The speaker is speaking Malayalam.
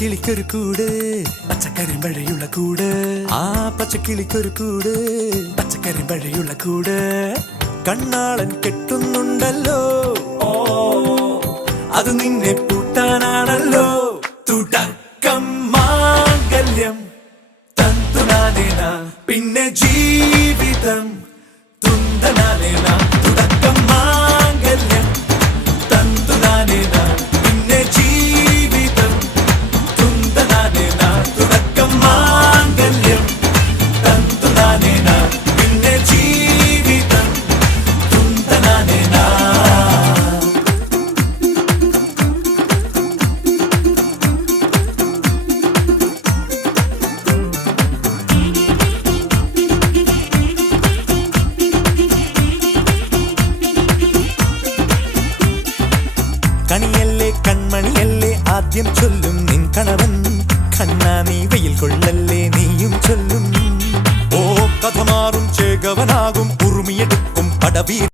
പച്ചക്കിളിക്കൊരു കൂട് പച്ചക്കരിമ്പഴയുള്ള കൂട് ആ പച്ചക്കിളിക്കൊരു കൂട് പച്ചക്കരിമ്പഴയുള്ള കൂട് കണ്ണാളൻ കെട്ടുന്നുണ്ടല്ലോ അത് നിന്നെ പൂട്ടാനാണല്ലോ തുടക്കം മാംഗല്യം തന്തുനാനേന പിന്നെ ജീവിതം തുന്തനാനേന തുടക്കം മാംഗല്യം തന്തുനാനേന പിന്നെ ജീവിതം തുന്തനാനേന തുടക്കം മാംഗല്യം തന്തുനാനേന പിന്നെ ജീവിതം തുന്തനാനേന. കണിയല്ലേ കൺമണിയല്ലേ ആദ്യം ചൊല്ലും നിൻ കണവൻ കണ്ണാ നീ വെയിൽ കൊള്ളല്ലേ നീയും ചൊല്ലും ഓ കഥ മാറും ചേകവനാകും ഉറുമിയെടുക്കും പടവീർ